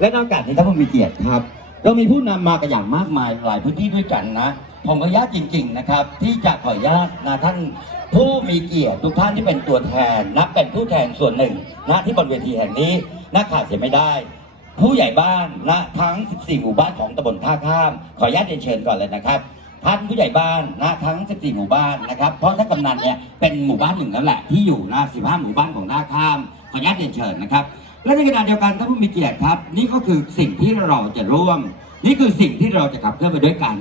และนอกจากนี้ท่านผู้มีเกียรติครับ เรามีผู้นำมากันอย่างมากมายหลายพื้นที่ด้วยกันนะผมขออนุญาตจริง ๆนะครับ ที่จะขออนุญาตนะท่านผู้มีเกียรติทุกท่านที่เป็นตัวแทนนะเป็นผู้แทนส่วนหนึ่งนะที่บนเวทีแห่งนี้นะขาดเสียไม่ได้ ผู้ใหญ่บ้านนะทั้ง 14 หมู่บ้านของตำบลท่าข้าม ขออนุญาตเรียนเชิญก่อนเลยนะครับท่านผู้ใหญ่บ้านนะทั้ง 14 หมู่บ้านนะครับเพราะท่านกำนันเนี่ยเป็นหมู่บ้านหนึ่งนั่นแหละที่อยู่นะ 15 หมู่บ้านของท่าข้ามขออนุญาตเรียนเชิญนะครับ และในขณะเดียวกันท่านผู้มีเกียรติครับ นี่ก็คือสิ่งที่เราจะร่วม นี่คือสิ่งที่เราจะขับเคลื่อนไปด้วยกัน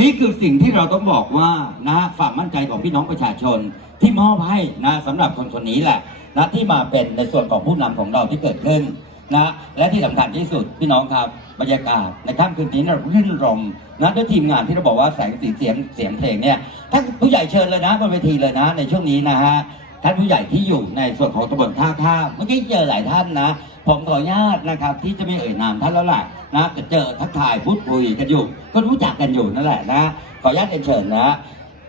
นี่คือสิ่งที่เราต้องบอกว่านะความมั่นใจของพี่น้องประชาชนที่มอบให้นะสำหรับคนคนนี้แหละนะที่มาเป็นในส่วนของผู้นำของเราที่เกิดขึ้นนะและที่สำคัญที่สุดพี่น้องครับบรรยากาศในค่ำคืนนี้เรารื่นรมนะด้วยทีมงานที่เราบอกว่าแสงสีเสียงเสียงเพลงเนี่ยถ้าผู้ใหญ่เชิญเลยนะบนเวทีเลยนะในช่วงนี้นะฮะ ท่านผู้ใหญ่ที่อยู่ในส่วนของตำบลท่าข้ามเมื่อกี้เจอหลายท่านนะ ผมขออนุญาตนะครับ ที่จะไม่เอ่ยนามท่านแล้วล่ะนะจะเจอทักทายพูดคุยกันอยู่ ก็รู้จักกันอยู่นั่นแหละนะขออนุญาตเชิญนะ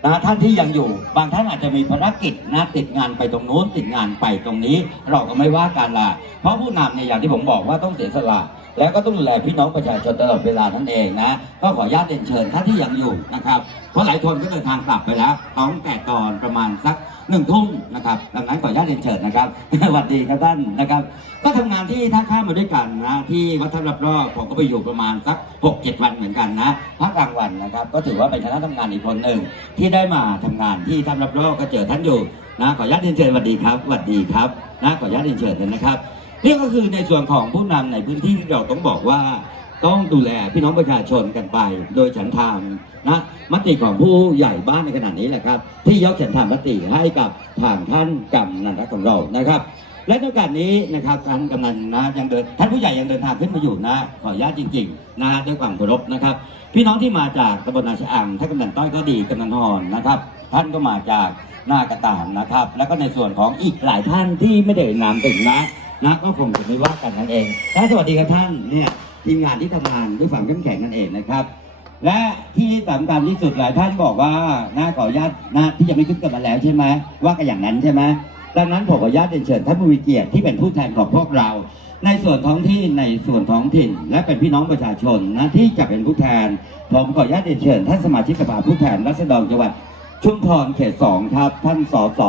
นะท่านที่ยังอยู่ บางท่านอาจจะมีภารกิจนะติดงานไปตรงนู้นติดงานไปตรงนี้ เราก็ไม่ว่ากันละเพราะผู้นำเนี่ยอย่างที่ผมบอกว่าต้องเสียสละ แล้วก็ต้องดูแลพี่น้องประชาชนตลอดเวลานั่นเองนะ ก็ขออนุญาตเรียนเชิญท่านที่ยังอยู่นะครับ เพราะหลายคนก็เดินทางกลับไปแล้วต้องแต่ตอนประมาณสักหนึ่งทุ่มนะครับ ดังนั้นขออนุญาตเรียนเชิญนะครับ สวัสดีครับท่านนะครับ ก็ทำงานที่ท่าข้ามมาด้วยกันนะ ที่วัดท่ารับรอบผมก็ไปอยู่ประมาณสักหกเจ็ดวันเหมือนกันนะพักกลางวันนะครับ ก็ถือว่าเป็นคณะทำงานอีกคนหนึ่งที่ได้มาทำงานที่ท่ารับรอบก็เจอท่านอยู่นะ ขออนุญาตเรียนเชิญสวัสดีครับสวัสดีครับนะขออนุญาตเรียนเชิญนะครับ นี่ก็คือในส่วนของผู้นำในพื้นที่ที่เราต้องบอกว่าต้องดูแลพี่น้องประชาชนกันไป โดยฉันทามนะมติของผู้ใหญ่บ้านในขณะนี้แหละครับ ที่ยกฉันทามมติให้กับทางท่านกำนันรักของเรานะครับ และในโอกาสนี้นะครับท่านกำนันนะยังเดินท่านผู้ใหญ่ยังเดินทางขึ้นมาอยู่นะ ขออนุญาตจริงๆนะด้วยความเคารพนะครับ พี่น้องที่มาจากตำบลนาชะอังท่านกำนันต้อยก็ดีกำนันฮอนนะครับ ท่านก็มาจากหน้ากระตานนะครับ แล้วก็ในส่วนของอีกหลายท่านที่ไม่ได้นามถึงนะ นะก็คงจะไม่ว่ากันนั่นเองและสวัสดีครับท่านเนี่ยทีมงานที่ทำงานด้วยความเข้มแข็งนั่นเองนะครับ และที่สำคัญที่สุดหลายท่านบอกว่านะขออนุญาตนะที่ยังไม่ขึ้นกันมาแล้วใช่ไหมว่ากันอย่างนั้นใช่ไหมดังนั้นผมขออนุญาตเรียนเชิญท่านผู้มีเกียรติที่เป็นผู้แทนของพวกเรา ในส่วนท้องที่ในส่วนท้องถิ่น และเป็นพี่น้องประชาชนนะที่จะเป็นผู้แทน ผมขออนุญาตเรียนเชิญท่านสมาชิกสภาผู้แทนรัษฎรจังหวัดชุมพรเขตสองครับ ท่านสส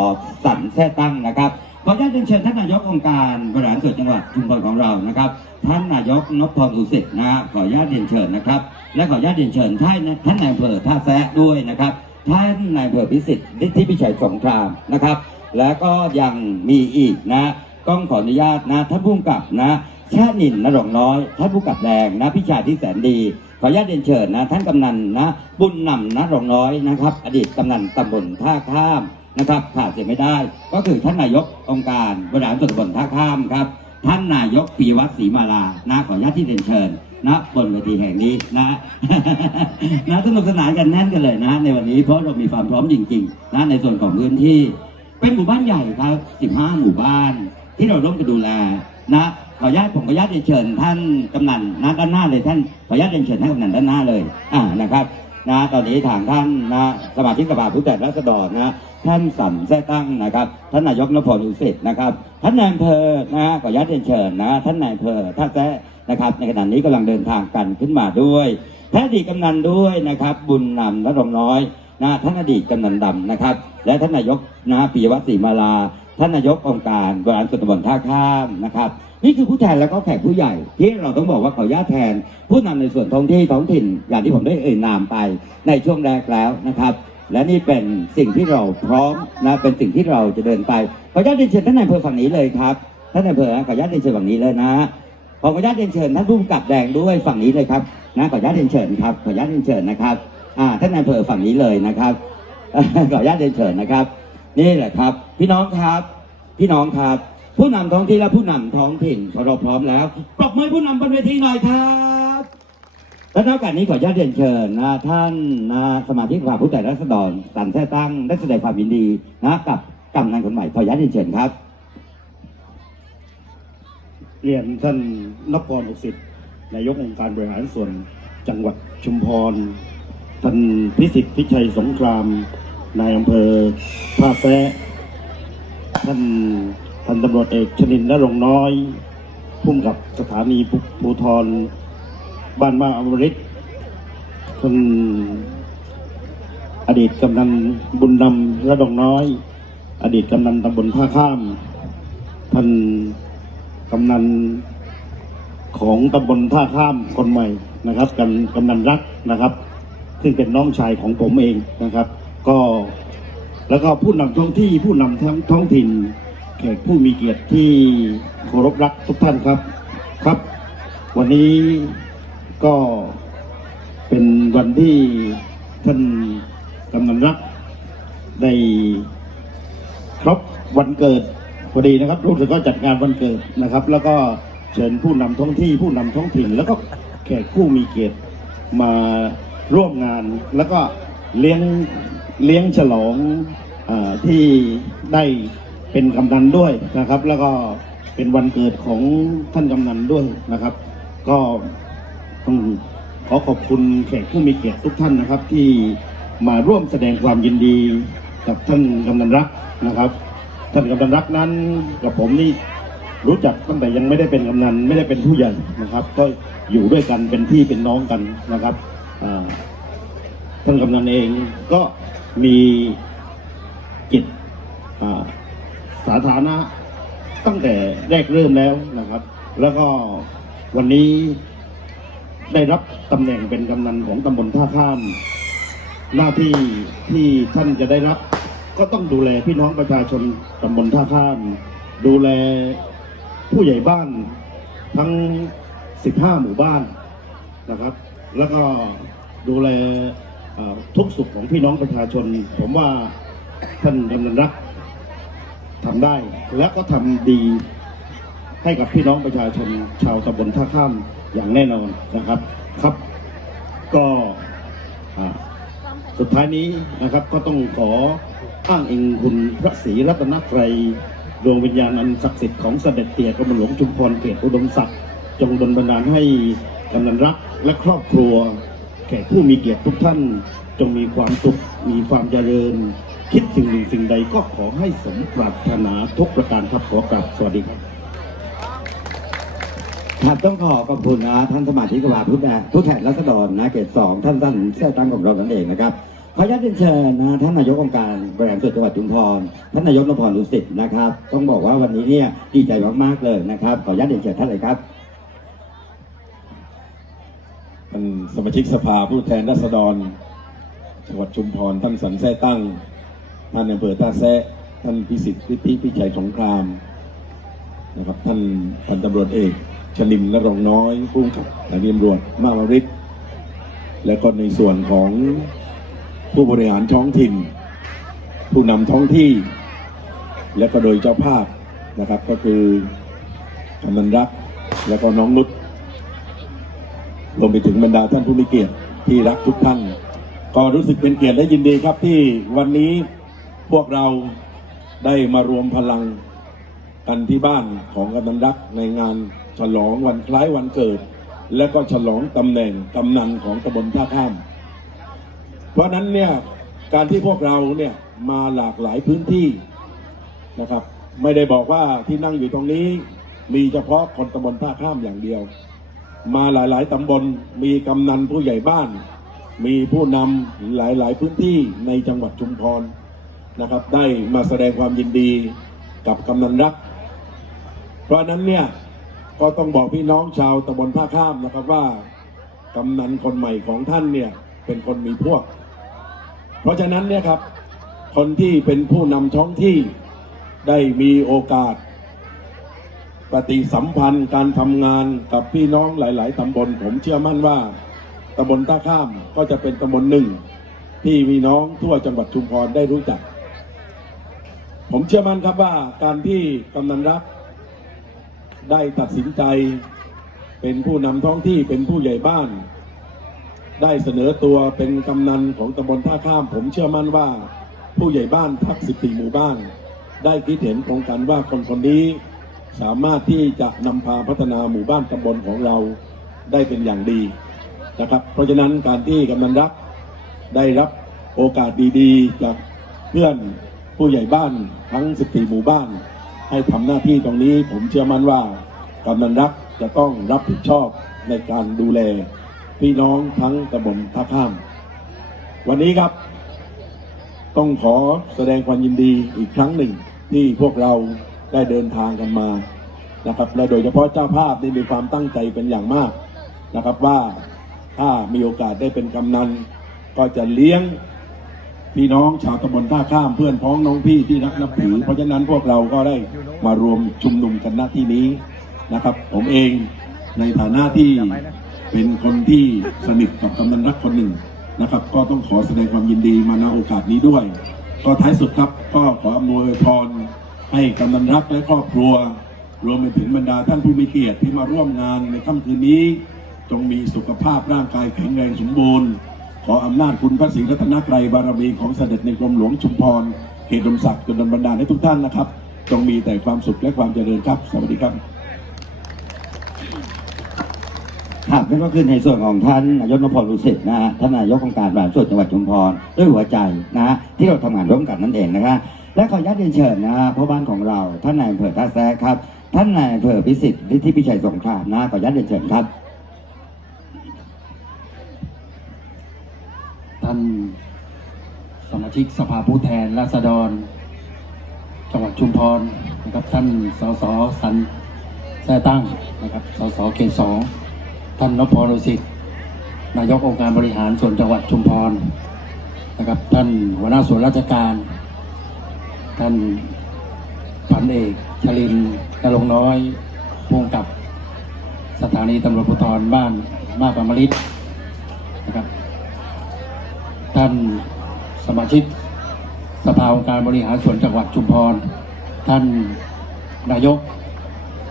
สันแท้ตั้งนะครับ ขออนุญาตเรียนเชิญท่านนายกองค์การบริหารส่วนจังหวัดชุมพรของเรานะครับ ท่านนายกนพพรอุสิตนะขออนุญาตเรียนเชิญนะครับ และขออนุญาตเรียนเชิญท่านท่านนายอำเภอท่าแซะด้วยนะครับ ท่านนายอำเภอพิสิทธิ์ฤทธิพิชัยสงครามนะครับ แล้วก็ยังมีอีกนะต้องขออนุญาตนะท่านผู้กำกับนะชาตินินนรงน้อย ท่านผู้กับแดงนะพิชาที่แสนดี ขออนุญาตเรียนเชิญนะ ท่านกำนันนะ บุญนำนะรงน้อยนะครับ อดีตกำนันตำบลท่าข้าม นะครับขาดเสียไม่ได้ ก็คือท่านนายกองค์การบริหารส่วนตำบลท่าข้ามครับ ท่านนายกปีวัฒน์ศรีมาลานะขออนุญาตที่เรียนเชิญนะบนเวทีแห่งนี้นะนะสนุกสนานกันแน่นกันเลยนะ ในวันนี้เพราะเรามีความพร้อมจริงๆนะในส่วนของพื้นที่ เป็นหมู่บ้านใหญ่ครับ 15 หมู่บ้าน ที่เราร่วมกันดูแลนะขออนุญาตผมขออนุญาตเรียนเชิญท่านกำนันนะด้านหน้าเลยท่านขออนุญาตเรียนเชิญท่านกำนันด้านหน้าเลยอ่านะครับนะตอนนี้ทางท่านนะสมาชิกสภาผู้แทนราษฎรนะ ท่านสัมแท้ตั้งนะครับ ท่านนายกนพอุสิตนะครับ ท่านนายอำเภอนะฮะขออนุญาตเรียนเชิญนะ ท่านนายอำเภอท่าแท้นะครับ ในขณะนี้กำลังเดินทางกันขึ้นมาด้วยท่านอดีตกำนันด้วยนะครับ บุญนำและรองน้อยนะท่านอดีตกำนันดำนะครับ และท่านนายกนะปียวัฒน์ศรีมาลา ท่านนายกองค์การบริหารส่วนตำบลท่าข้ามนะครับนี่คือผู้แทนแล้วก็แขกผู้ใหญ่ ที่เราต้องบอกว่าขอญาตแทน ผู้นำในส่วนท้องที่ท้องถิ่น อย่างที่ผมได้เอ่ยนามไปในช่วงแรกแล้วนะครับ และนี่เป็นสิ่งที่เราพร้อมนะเป็นสิ่งที่เราจะเดินไปขออนุญาตเรียนเชิญท่านนายอำเภอฝั่งนี้เลยครับท่านนายอำเภอขออนุญาตเรียนเชิญฝั่งนี้เลยนะขออนุญาตเรียนเชิญท่านผู้กำกับแดงด้วยฝั่งนี้เลยครับนะขออนุญาตเรียนเชิญครับขออนุญาตเรียนเชิญนะครับอ่าท่านนายอำเภอฝั่งนี้เลยนะครับขออนุญาตเรียนเชิญนะครับ นี่แหละครับ พี่น้องครับ พี่น้องครับ ผู้นำท้องที่และผู้นำท้องถิ่นเราพร้อมแล้วปรบมือผู้นำบนเวทีหน่อยครับ และนอกจากนี้ขออนุญาตเรียนเชิญนะท่านนะสมาชิกสภาผู้แทนราษฎรสันแท้ตั้งได้แสดงความยินดีนะกับกำนันคนใหม่ขออนุญาตเรียนเชิญครับ เรียนท่านนพพรอุสิทธิ์นายกองค์การบริหารส่วนจังหวัดชุมพร ท่านพิสิทธิ์พิชัยสงคราม นายอำเภอท่าแซะท่านท่านตำรวจเอกชนินทร์นรงน้อยพุ่มกับสถานีภูธร บ้านมาอมฤตท่านอดีตกำนันบุญนำระดองน้อย อดีตกำนันตำบลท่าข้ามท่านกำนันของตำบลท่าข้ามคนใหม่นะครับกันกำนันรักนะครับ ซึ่งเป็นน้องชายของผมเองนะครับ ก็แล้วก็ผู้นำท้องที่ผู้นำท้องท้องถิ่นแขกผู้มีเกียรติที่เคารพรักทุกท่านครับครับ วันนี้ ก็เป็นวันที่ท่านกำนันรักได้ครบวันเกิดพอดีนะครับรู้สึกก็จัดงานวันเกิดนะครับ แล้วก็เชิญผู้นำท้องที่ผู้นำท้องถิ่น แล้วก็แขกผู้มีเกียรติมาร่วมงาน แล้วก็เลี้ยงเลี้ยงฉลองอที่ได้เป็นกำนันด้วยนะครับ แล้วก็เป็นวันเกิดของท่านกำนันด้วยนะครับ ก็ ต้องขอขอบคุณแขกผู้มีเกียรติทุกท่านนะครับ ที่มาร่วมแสดงความยินดีกับท่านกำนันรักนะครับ ท่านกำนันรักนั้นกับผมนี่รู้จักตั้งแต่ยังไม่ได้เป็นกำนันไม่ได้เป็นผู้ใหญ่นะครับ ก็อยู่ด้วยกันเป็นพี่เป็นน้องกันนะครับท่านกำนันเองก็มีจิตอ่าสาธารณะตั้งแต่แรกเริ่มแล้วนะครับ แล้วก็วันนี้ ได้รับตำแหน่งเป็นกำนันของตำบลท่าข้าม หน้าที่ที่ท่านจะได้รับ ก็ต้องดูแลพี่น้องประชาชนตำบลท่าข้าม ดูแลผู้ใหญ่บ้านทั้ง 15 หมู่บ้านนะครับ แล้วก็ดูแลทุกสุขของพี่น้องประชาชน ผมว่าท่านกำนันรักทำได้และก็ทำดี ให้กับพี่น้องประชาชนชาวตำบลท่าข้ามอย่างแน่นอนนะครับครับ ก็สุดท้ายนี้นะครับก็ต้องขออ้างอิงคุณพระศรีรัตนตรดวงวิญญาณอันศักดิ์สิทธิ์ของเสด็จเตี่ยกรมหลวงชุมพรเขตอุดมศักดิ์จงดลบันดาลให้กำนันรักและครอบครัว แขกผู้มีเกียรติทุกท่าน จงมีความสุขมีความเจริญ คิดสิ่งหนึ่งสิ่งใดก็ขอให้สมปรารถนาทุกประการครับขอกราบสวัสดีครับ ครับต้องขอขอบคุณนะท่านสมาชิกสภาผู้แทนผู้แทนรัษฎรนะเขตสองท่านท่านเสื้อตั้งของเรานั่นเองนะครับขออนุญาตเรียนเชิญนะท่านนายกองค์การบริหารส่วนจังหวัดชุมพรท่านนายกนพรดุสิตนะครับต้องบอกว่าวันนี้เนี่ยดีใจมากๆเลยนะครับขออนุญาตเรียนเชิญท่านเลยครับท่านสมาชิกสภาผู้แทนราษฎรจังหวัดชุมพรท่านสันแท้ตั้งท่านอำเภอท่าแซะท่านพิสิทธิ์พิธิพิชัยสงครามนะครับท่านพันตำรวจเอก ชลิมนรงน้อยผู้กำกับสถานีตำรวจมามาริกและก็ในส่วนของผู้บริหารท้องถิ่น ผู้นำท้องที่ และก็โดยเจ้าภาพนะครับ ก็คือกำนันรักและก็น้องนุชรวมไปถึงบรรดาท่านผู้มีเกียรติที่รักทุกท่าน ก็รู้สึกเป็นเกียรติและยินดีครับที่วันนี้พวกเราได้มารวมพลังกันที่บ้านของกำนันรักในงาน ฉลองวันคล้ายวันเกิด และก็ฉลองตำแหน่งกำนันของตำบลท่าข้าม เพราะนั้นเนี่ยการที่พวกเราเนี่ยมาหลากหลายพื้นที่นะครับ ไม่ได้บอกว่าที่นั่งอยู่ตรงนี้ มีเฉพาะคนตำบลท่าข้ามอย่างเดียว มาหลายๆตำบลมีกำนันผู้ใหญ่บ้าน มีผู้นำหลายๆพื้นที่ในจังหวัดชุมพรนะครับได้มาแสดงความยินดีกับกำนันรัก เพราะนั้นเนี่ย ก็ต้องบอกพี่น้องชาวตำบลท่าข้ามนะครับว่ากำนันคนใหม่ของท่านเนี่ยเป็นคนมีพวก เพราะฉะนั้นเนี่ยครับคนที่เป็นผู้นำท้องที่ได้มีโอกาส ปฏิสัมพันธ์การทำงานกับพี่น้องหลาย ๆตำบลผมเชื่อมั่นว่าตำบลท่าข้ามก็จะเป็นตำบลหนึ่ง ที่มีน้องทั่วจังหวัดชุมพรได้รู้จัก ผมเชื่อมั่นครับว่าการที่กำนันรัก ได้ตัดสินใจ เป็นผู้นำท้องที่เป็นผู้ใหญ่บ้าน ได้เสนอตัวเป็นกำนันของตำบลท่าข้าม ผมเชื่อมั่นว่า ผู้ใหญ่บ้านทัก14หมู่บ้าน ได้คิดเห็นตรงกันว่าคนคนนี้ สามารถที่จะนำพาพัฒนาหมู่บ้านตำบลของเราได้เป็นอย่างดีนะครับ เพราะฉะนั้นการที่กำนันรักได้รับโอกาสดีๆ จากเพื่อนผู้ใหญ่บ้านทั้ง 14 หมู่บ้าน ให้ทำหน้าที่ตรงนี้ ผมเชื่อมั่นว่ากำนันรักจะต้องรับผิดชอบในการดูแล พี่น้องทั้งตำบลท่าข้าม วันนี้ครับ ต้องขอแสดงความยินดีอีกครั้งหนึ่งที่พวกเราได้เดินทางกันมานะครับและโดยเฉพาะเจ้าภาพนี่มีความตั้งใจเป็นอย่างมากนะครับว่าถ้ามีโอกาสได้เป็นกำนันก็จะเลี้ยง พี่น้องชาวตำบลท่าข้ามเพื่อนพ้องน้องพี่ที่รักนับถือ เพราะฉะนั้นพวกเราก็ได้มารวมชุมนุมกันณที่นี้นะครับ ผมเองในฐานะที่เป็นคนที่สนิทกับกำนันรักคนหนึ่งนะครับ ก็ต้องขอแสดงความยินดีมาณโอกาสนี้ด้วย ก็ท้ายสุดครับก็ขออำนวยพรให้กำนันรักและครอบครัว รวมไปถึงบรรดาท่านผู้มีเกียรติที่มาร่วมงานในค่ำคืนนี้ จงมีสุขภาพร่างกายแข็งแรงสมบูรณ์ ออำนาจคุณพระศรีรัตนตรัยบารมีของเสด็จในกรมหลวงชุมพรเขตดมศักดิ์จนบันดาลให้ทุกท่านนะครับ จงมีแต่ความสุขและความเจริญครับ สวัสดีครับครับนั่นก็คือในส่วนของท่านนายกนพรุสิทธิ์นะฮะท่านนายกองค์การบริหารส่วนจังหวัดชุมพรด้วยหัวใจนะฮะที่เราทำงานร่วมกันนั่นเองนะครับและขออนุญาตเรียนเชิญนะฮะพ่อบ้านของเราท่านนายอำเภอท่าแซะครับ ท่านนายอำเภอพิสิทธิ์ฤทธิพิชัยสงครามนะขออนุญาตเรียนเชิญครับ ชิกสภาผู้แทนราษฎร จังหวัดชุมพรนะครับท่านสสสันแซ่ตั้งนะครับสสเขตสองท่านนพรุสิทธิ์นายกองค์การบริหารส่วนจังหวัดชุมพรนะครับท่านหัวหน้าส่วนราชการ ท่านพันเอกชลินนรงน้อยผู้กำกับสถานีตำรวจภูธรบ้านมาบอมฤตนะครับท่าน สมาชิกสภาองค์การบริหารส่วนจังหวัดชุมพร ท่านนายก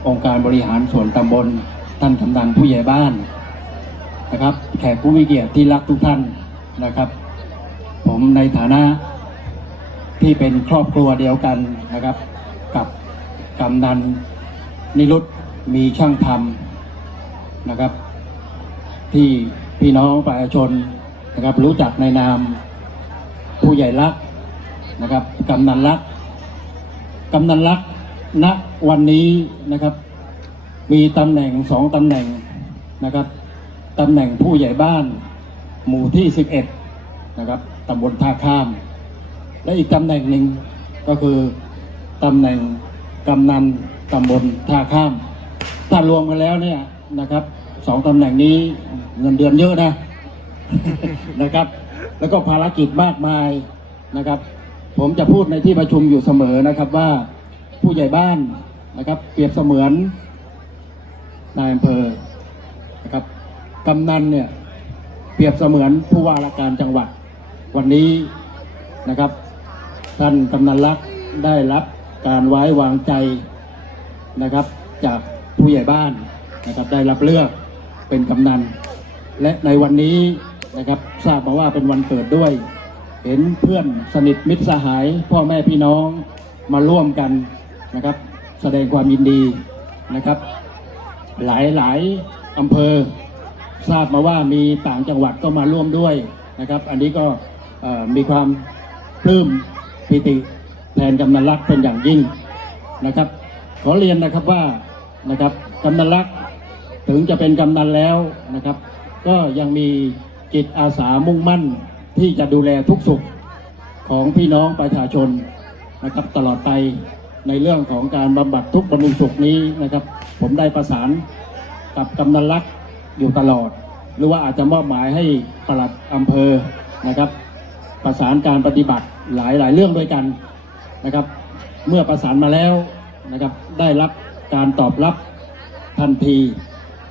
องค์การบริหารส่วนตำบล ท่านกำนันผู้ใหญ่บ้านนะครับ แขกผู้มีเกียรติที่รักทุกท่านนะครับ ผมในฐานะที่เป็นครอบครัวเดียวกันนะครับ กับกำนันนิรุตมีช่างธรรมนะครับ ที่พี่น้องประชาชนนะครับ รู้จักในนาม ผู้ใหญ่รักนะครับกำนันรักกำนันรักณวันนี้นะครับ มีตำแหน่งสองตำแหน่งนะครับตำแหน่งผู้ใหญ่บ้าน หมู่ที่ 11นะครับตำบลท่าข้าม และอีกตำแหน่งหนึ่งก็คือตำแหน่งกำนันตำบลท่าข้าม ถ้ารวมกันแล้วเนี่ยนะครับสองตำแหน่งนี้เงินเดือนเยอะนะนะครับ แล้วก็ภารกิจมากมายนะครับ ผมจะพูดในที่ประชุมอยู่เสมอนะครับว่าผู้ใหญ่บ้านนะครับ เปรียบเสมือนนายอำเภอนะครับกำนันเนี่ยเปรียบเสมือนผู้ว่าราชการจังหวัด วันนี้นะครับ ท่านกำนันลักษ์ได้รับการไว้วางใจนะครับ จากผู้ใหญ่บ้านนะครับได้รับเลือกเป็นกำนัน และในวันนี้ นะครับ ทราบมาว่าเป็นวันเกิดด้วย เห็นเพื่อนสนิทมิตรสหาย พ่อแม่พี่น้องมาร่วมกันนะครับ แสดงความยินดีนะครับ หลายหลายอำเภอ ทราบมาว่ามีต่างจังหวัดก็มาร่วมด้วยนะครับ อันนี้ก็มีความปลื้มปิติแทนกำนันรักเป็นอย่างยิ่งนะครับ ขอเรียนนะครับว่านะครับกำนันรักถึงจะเป็นกำนันแล้วนะครับ ก็ยังมี จิตอาสามุ่งมั่นที่จะดูแลทุกสุขของพี่น้องประชาชนนะครับตลอดไปในเรื่องของการบำบัดทุกข์บำรุงสุขนี้นะครับ ผมได้ประสานกับกำนันรักอยู่ตลอด หรือว่าอาจจะมอบหมายให้ปลัดอำเภอนะครับ ประสานการปฏิบัติหลายหลายเรื่องด้วยกันนะครับ เมื่อประสานมาแล้วนะครับได้รับการตอบรับทันที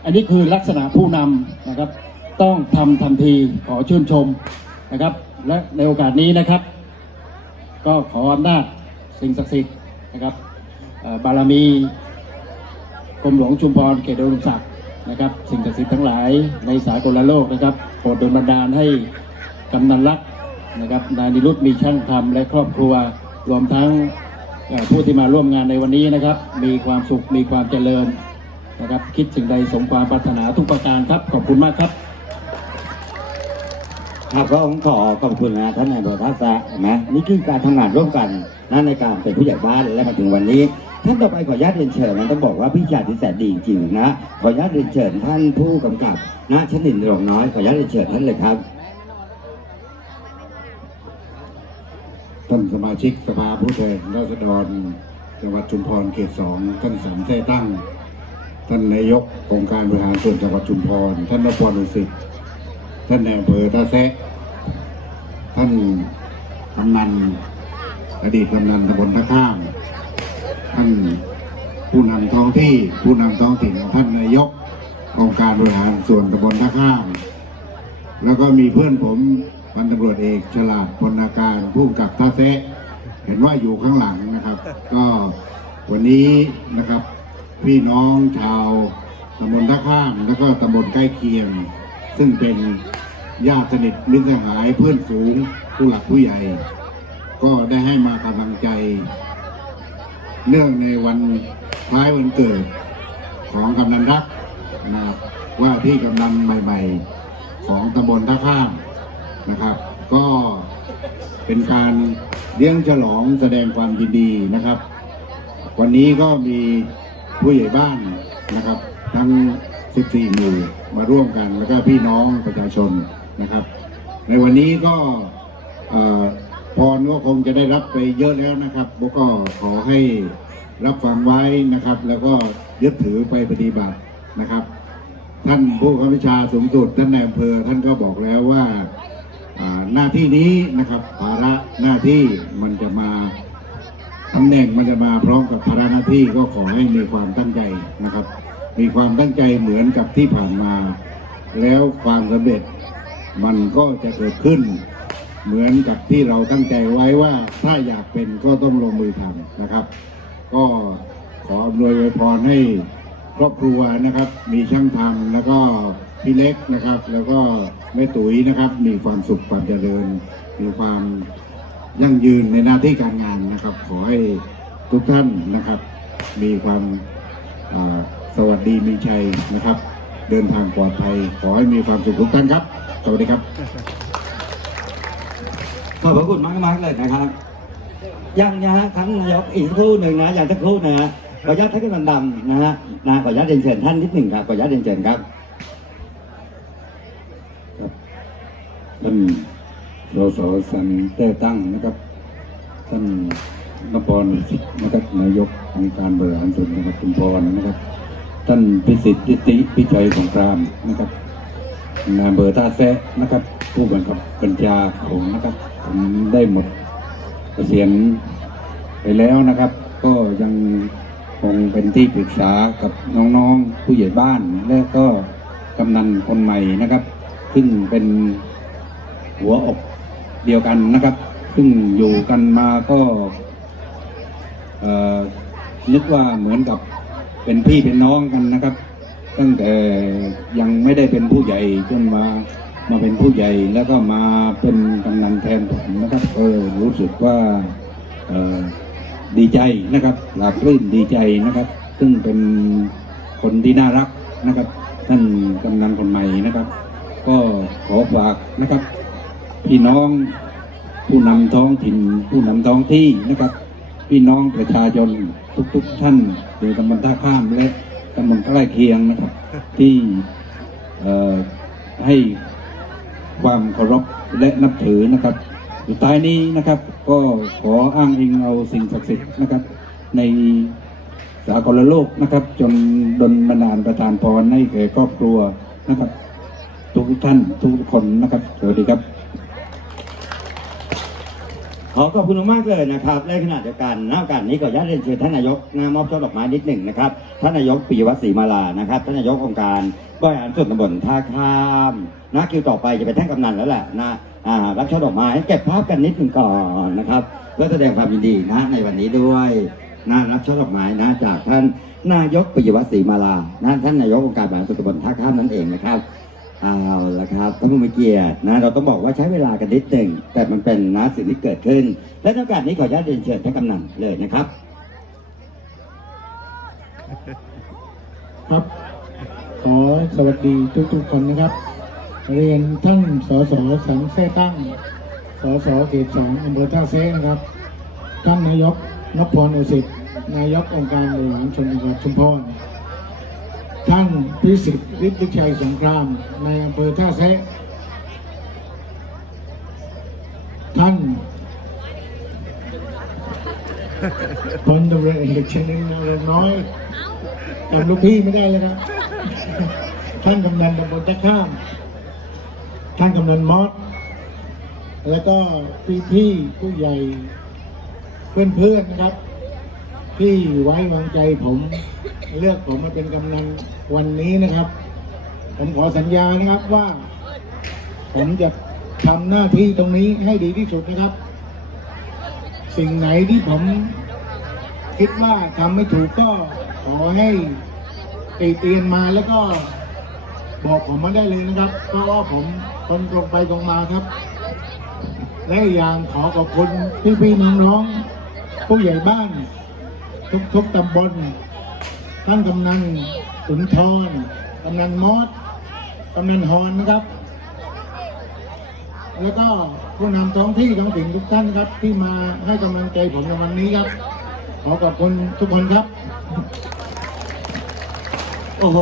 อันนี้คือลักษณะผู้นำนะครับ ต้องทำทันทีขอชื่นชมนะครับ และในโอกาสนี้นะครับ ก็ขออำนาจสิ่งศักดิ์สิทธิ์นะครับบารมีกรมหลวงชุมพรเขตอุดมศักดิ์นะครับ สิ่งศักดิ์สิทธิ์ทั้งหลายในสากลโลกนะครับโปรดดลบันดาลให้กำนันรักนะครับนายนิรุตมีช่างธรรมและครอบครัวรวมทั้งผู้ที่มาร่วมงานในวันนี้นะครับ มีความสุขมีความเจริญนะครับ คิดสิ่งใดสมความปรารถนาทุกประการครับ ขอบคุณมากครับ ครับก็ผมขอขอบคุณนะท่านนายอำเภอท่าแซะนไหมนี่คือการทำงานร่วมกันนะในการเป็นผู้ใหญ่บ้านและมาถึงวันนี้ ท่านต่อไปขออนุญาตเรียนเชิญนะต้องบอกว่าพี่ชายที่แสนดีจริงนะขออนุญาตเรียนเชิญท่านผู้กำกับนะชนินหลงน้อยขออนุญาตเรียนเชิญท่านเลยครับท่านสมาชิกสภาผู้แทนราษฎรจังหวัดชุมพรเขตสองท่านสันแท้ตั้ง ท่านนายกองค์การบริหารส่วนจังหวัดชุมพร ท่านนพรดุสิต ท่านนายอำเภอตาแซะท่านกำนันอดีตกำนันตำบลท่าข้ามท่านผู้นำท้องที่ผู้นำท้องถิ่นท่านนายกองค์การบริหารส่วนตำบลท่าข้ามแล้วก็มีเพื่อนผมพันตำรวจเอกฉลาดพลนาการผู้กำกับท่าแซะเห็นว่าอยู่ข้างหลังนะครับ ก็วันนี้นะครับ พี่น้องชาวตำบลท่าข้าม แล้วก็ตำบลใกล้เคียง ซึ่งเป็นญาติสนิทมิตรสหายเพื่อนฝูงผู้หลักผู้ใหญ่ ก็ได้ให้มากำลังใจ เนื่องในวันคล้ายวันเกิดของกำนันรักนะครับว่าที่กำนันใหม่ ๆ ของตำบลท่าข้ามนะครับ ก็เป็นการเลี้ยงฉลองแสดงความยินดีนะครับ วันนี้ก็มีผู้ใหญ่บ้านนะครับ ทั้ง 14หมู่มาร่วมกันแล้วก็พี่น้องประชาชนนะครับ ในวันนี้ก็พรก็คงจะได้รับไปเยอะแล้วนะครับก็ขอให้รับฟังไว้นะครับ แล้วก็ยึดถือไปปฏิบัตินะครับ ท่านผู้ข้าราชการสูงสุดท่านนายอำเภอท่านก็บอกแล้วว่าหน้าที่นี้นะครับภาระหน้าที่มันจะมาตำแหน่งมันจะมาพร้อมกับภาระหน้าที่ก็ขอให้มีความตั้งใจนะครับ มีความตั้งใจเหมือนกับที่ผ่านมา แล้วความสำเร็จมันก็จะเกิดขึ้น เหมือนกับที่เราตั้งใจไว้ว่าถ้าอยากเป็นก็ต้องลงมือทำนะครับ ก็ขออำนวยไวยพรให้ครอบครัวนะครับ มีช่างทำแล้วก็พี่เล็กนะครับ แล้วก็แม่ตุ๋ยนะครับ มีความสุขความเจริญ มีความยั่งยืนในหน้าที่การงานนะครับ ขอให้ทุกท่านนะครับ มีความอ่า สวัสดีมีชัยนะครับ เดินทางปลอดภัย ขอให้มีความสุขทุกท่านครับ สวัสดีครับ ขอบพระคุณมากมากๆเลยนะครับ ยังนะฮะทั้งนายกอีกสักครู่หนึ่งนะอย่างสักครู่นะฮะขออนุญาตท่านกำนันดำนะฮะนะขออนุญาตเรียนเชิญท่านนิดหนึ่งครับขออนุญาตเรียนเชิญครับท่านสสสันแต้ตั้งนะครับ ท่านนพรสิทธิ์นะครับนายกองค์การบริหารส่วนจังหวัดชุมพรนะครับ ท่านพิสิทธิติพิชัยสงครามนะครับนายเบอร์ท่าแซะนะครับ ผู้บังคับบัญชาของนะครับผมได้หมดเกษียณไปแล้วนะครับ ก็ยังคงเป็นที่ปรึกษากับน้องๆผู้ใหญ่บ้าน และก็กำนันคนใหม่นะครับ ซึ่งเป็นหัวอกเดียวกันนะครับ ซึ่งอยู่กันมาก็นึกว่าเหมือนกับ เป็นพี่เป็นน้องกันนะครับ ตั้งแต่ยังไม่ได้เป็นผู้ใหญ่จนมามาเป็นผู้ใหญ่แล้วก็มาเป็นกำนันแทนผมนะครับก็รู้สึกว่าออดีใจนะครับปลาบปลื้มดีใจนะครับ ซึ่งเป็นคนที่น่ารักนะครับ ท่านกำนันคนใหม่นะครับ ก็ขอฝากนะครับ พี่น้องผู้นำท้องถิ่นผู้นำท้องที่นะครับ พี่น้องประชาชนทุก ๆ ท่านในตำบลท่าข้ามและตำบลใกล้เคียงนะครับ ที่ให้ความเคารพและนับถือนะครับสุดท้ายนี้นะครับก็ขออ้างอิงเอาสิ่งศักดิ์สิทธิ์นะครับ ในสากลโลกนะครับ จนดลบันดาลประทานพรให้แก่ครอบครัวนะครับ ทุกท่านทุกคนนะครับ สวัสดีครับ อขอบคุณมากเลยนะครับในขณะเดียวกันณโอกาสนี้ขออนุญาตเรียนเชิญท่านนายกนามอบช่อดอกไม้นิดหนึ่งนะครับท่านนายกปิยวัฒน์ศรีมาลานะครับท่านนายกองค์การบริหารส่วนตำบลท่าข้ามนะคิวต่อไปจะเป็นท่านกำนันแล้วแหละนะอ่ารับช่อดอกไม้เก็บภาพกันนิดหนึ่งก่อนนะครับเพื่อแสดงความยินดีนะในวันนี้ด้วยนะรับช่อดอกไม้นะจากท่านนายกปิยวัฒน์ศรีมาลานะท่านนายกองค์การบริหารส่วนตำบลท่าข้ามนั่นเองนะครับ เอาละครับท่านผู้มีเกียรตินะเราต้องบอกว่าใช้เวลากันนิดหนึ่งแต่มันเป็นนะสิ่งที่เกิดขึ้น และในโอกาสนี้ขออนุญาตเรียนเชิญท่านกำนันเลยนะครับ ครับ ขอสวัสดีทุกๆคนนะครับ เรียนท่านสสสังแท่ตั้งสสเขตสองอำเภอท่าเซนะครับ ท่านนายกนพพรโอสิตนายกองค์การบริหารส่วนจังหวัดชุมพร ท่านพิสิทธิ์ฤทธิชัยสงคราม ในอำเภอท่าแซะท่านพลตำรวจเอกชนินนรน้อยจำลูกพี่ไม่ได้เลยครับ ท่านกำนันตำบลตะข้าม ท่านกำนันมอสแล้วก็พี่พี่ผู้ใหญ่ เพื่อนๆนะครับ ที่ไว้วางใจผม เลือกผมมาเป็นกำนันวันนี้นะครับ ผมขอสัญญานะครับว่า ผมจะทำหน้าที่ตรงนี้ให้ดีที่สุดนะครับ สิ่งไหนที่ผมคิดว่าทำไม่ถูกก็ขอให้ติเตียนมาแล้วก็บอกผมมาได้เลยนะครับ เพราะว่าผมคนตรงไปตรงมาครับ และอีกอย่างขอขอบคุณพี่ๆน้องๆผู้ใหญ่บ้าน ทุกๆตำบลท่านกำนันสุนทรกำนันมอสกำนันฮอนนะครับ แล้วก็ผู้นำท้องที่ท้องถิ่นทุกท่านครับ ที่มาให้กำลังใจผมในวันนี้ครับ ขอขอบคุณทุกคนครับ โอ้โห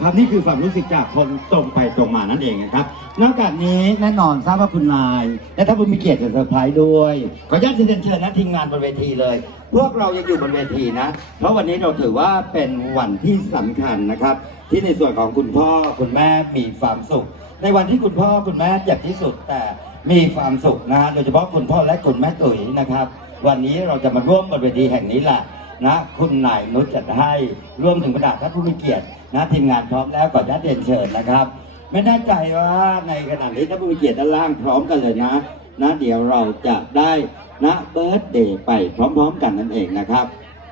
ครับนี่คือความรู้สึกจากคนตรงไปตรงมานั่นเองนะครับนอกจากนี้แน่นอนทราบว่าคุณนาย และถ้าคุณมีเกียรติจะเซอร์ไพรส์ด้วยขออนุญาตเรียนเชิญนะทีมงานบนเวทีเลย พวกเรายังอยู่บนเวทีนะ เพราะวันนี้เราถือว่าเป็นวันที่สำคัญนะครับ ที่ในส่วนของคุณพ่อคุณแม่มีความสุข ในวันที่คุณพ่อคุณแม่เจ็บที่สุดแต่มีความสุขนะโดยเฉพาะคุณพ่อและคุณแม่ตุ๋ยนะครับ วันนี้เราจะมาร่วมบนเวทีแห่งนี้แหละ นะคุณนายนุชจัดให้รวมถึงประดาท่านผู้มีเกียรตินะทีมงานพร้อมแล้วก่อนจะเรียนเชิญนะครับ ไม่แน่ใจว่าในขณะนี้ท่านผู้มีเกียรติด้านล่างพร้อมกันเลยนะนะเดี๋ยวเราจะได้นะเบิร์ดเดย์ไปพร้อมๆ กันนั่นเองนะครับ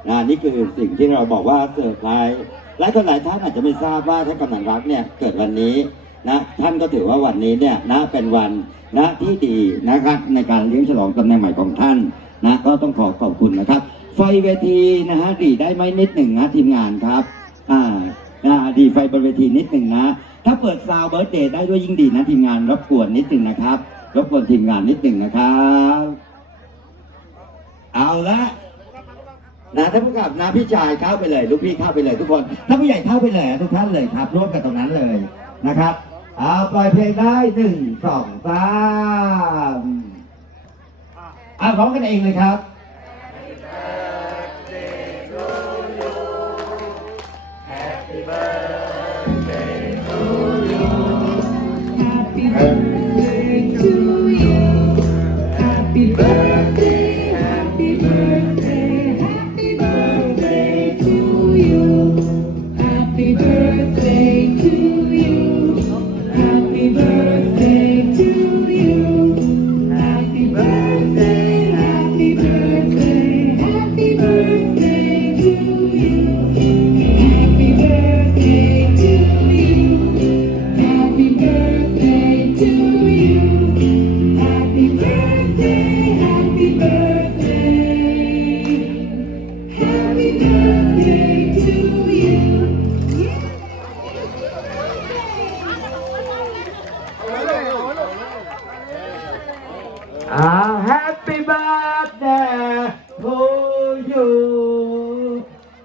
นะนี่คือสิ่งที่เราบอกว่าเซอร์ไพรส์หลายคนหลายท่านอาจจะไม่ทราบว่าท่านกำนันรักเนี่ยเกิดวันนี้นะท่านก็ถือว่าวันนี้เนี่ยนะเป็นวันนะที่ดีนะครับในการเลี้ยงฉลองตำแหน่งใหม่ของท่านนะก็ต้องขอขอบคุณนะครับ ไฟเวทีนะฮะดีได้ไหมนิดหนึ่งนะทีมงานครับอ่าอ่าดีไฟบนเวทีนิดหนึ่งนะ ถ้าเปิดซาวเบิร์ดเดย์ได้ด้วยยิ่งดีนะทีมงานรบกวนนิดหนึ่งนะครับ รบกวนทีมงานนิดหนึ่งนะครับ เอาละนะท่านผู้กำกับนะพี่ชายเข้าไปเลยลูกพี่เข้าไปเลยทุกคนถ้านผู้ใหญ่เข้าไปเลยทุกท่านเลยครับ ร่วมกันตรงนั้นเลยนะครับเอาปล่อยเพลงได้หนึ่งสองสามอ่าร้องกันเองเลยครับ Né? อ่า Happy birthday to you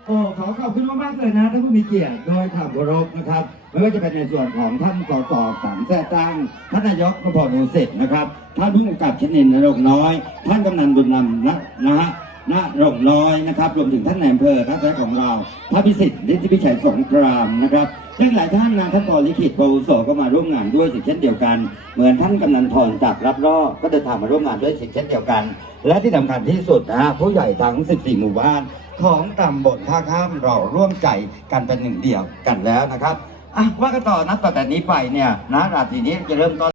โอ้ขอขอบคุณมากๆเลยนะท่านผู้มีเกียรติโดยข่าวเคารพนะครับ ไม่ว่าจะเป็นในส่วนของท่านสสสามแท่ตั้งท่านนายกนพรมูสิทธิ์นะครับ ท่านผู้กำกับชนินนรงค์น้อย ท่านกำนันบุญนำนะนะฮะณรงค์น้อยนะครับ รวมถึงท่านนายอำเภอท่านแท้ของเราท่านพิสิทธิ์ฤทธิพิชัยสงกรามนะครับ ซึ่งหลายท่านนะท่านปอลิขิตปวุโสก็มาร่วมงานด้วยเช่นเดียวกัน เหมือนท่านกำนันทรจากรับรอบก็เดินทางมาร่วมงานด้วยเช่นเดียวกัน และที่สำคัญที่สุดนะฮะผู้ใหญ่ทั้ง 14 หมู่บ้าน ของตำบลท่าข้ามเราร่วมใจกันเป็นหนึ่งเดียวกันแล้วนะครับอะว่ากันต่อนะต่อแต่นี้ไปเนี่ยนะราตรีนี้จะเริ่มต้น